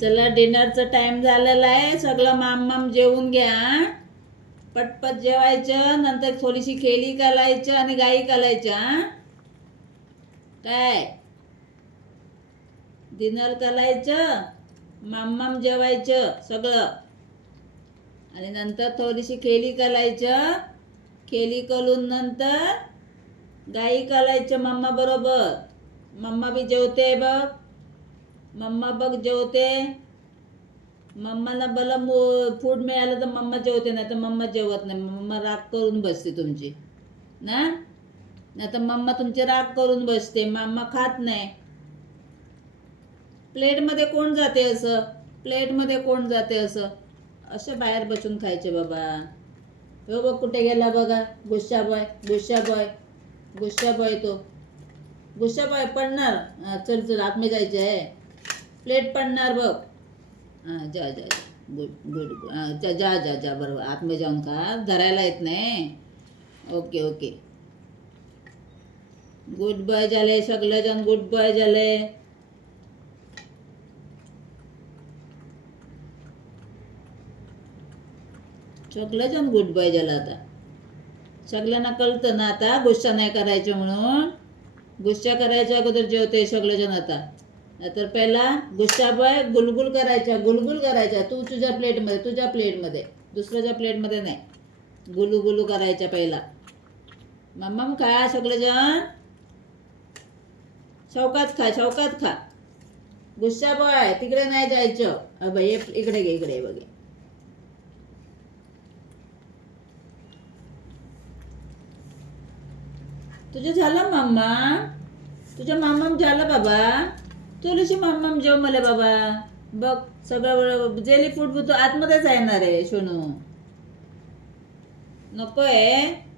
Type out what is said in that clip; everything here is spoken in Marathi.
चला डिनरचा टाइम झालेला आहे. सगळं माम जेवून घ्या. पटपट जेवायचं. नंतर थोडीशी खेळी घालायचं आणि गाई घालायच्या. काय डिनर करायचं, माम जेवायचं सगळं, आणि नंतर थोडीशी खेळी घालायचं. खेळी करून नंतर गाई घालायचं मम्मा बरोबर. मम्मा बी जेवते बघ. मम्मा बघ जेवते. मम्माला भला फूड मिळालं तर मम्मा जेवते, नाही तर मम्मा जेवत नाही. मम्मा राग करून बसते तुमची ना. नाही तर मम्मा तुमची राग करून बसते. मम्मा खात नाही. प्लेटमध्ये कोण जाते असं? प्लेटमध्ये कोण जाते असं? असं बाहेर बसून खायचे बाबा. हो बघ कुठे गेला बघा. गुस्सा बॉय, गुस्सा बॉय, गुस्सा बॉय तो. गुस्सा बॉय पडणार. चल चल आतमध्ये जायचं आहे. प्लेट पडणार बघ. हां जा जा जा. Good good. जा जा जा जा बरोबर. आतमध्ये जाऊन खा. धरायला येत नाही. Okay okay. गुड बॉय झाले सगळेजण. गुड बॉय झाले. सगळेजण गुड बॉय झाला. आता सगळ्यांना कळतं ना आता गुस्सा नाही करायचं म्हणून. गुस्सा करायच्या अगोदर जेवते सगळेजण आता. तर पहिला गुस्सा बॉय गुलगुल करायचा, गुलगुल करायचा. तू तुझ्या प्लेटमध्ये, तुझ्या प्लेटमध्ये, दुसऱ्याच्या प्लेटमध्ये नाही. गुलू गुलू करायचा पहिला. मम्मा खा सगळेजण. शौकात खा, शौकात खा. गुस्सा बॉय तिकडे नाही जायचं. अबे इकडे घे, इकडे बघे. तुझं झालं मम्मा? तुझं मामाम झालं बाबा. थोडीशी मामाम जेव मला बाबा. बघ सगळं जेली फूड तू आतमध्येच येणार आहे सोनू. नको आहे.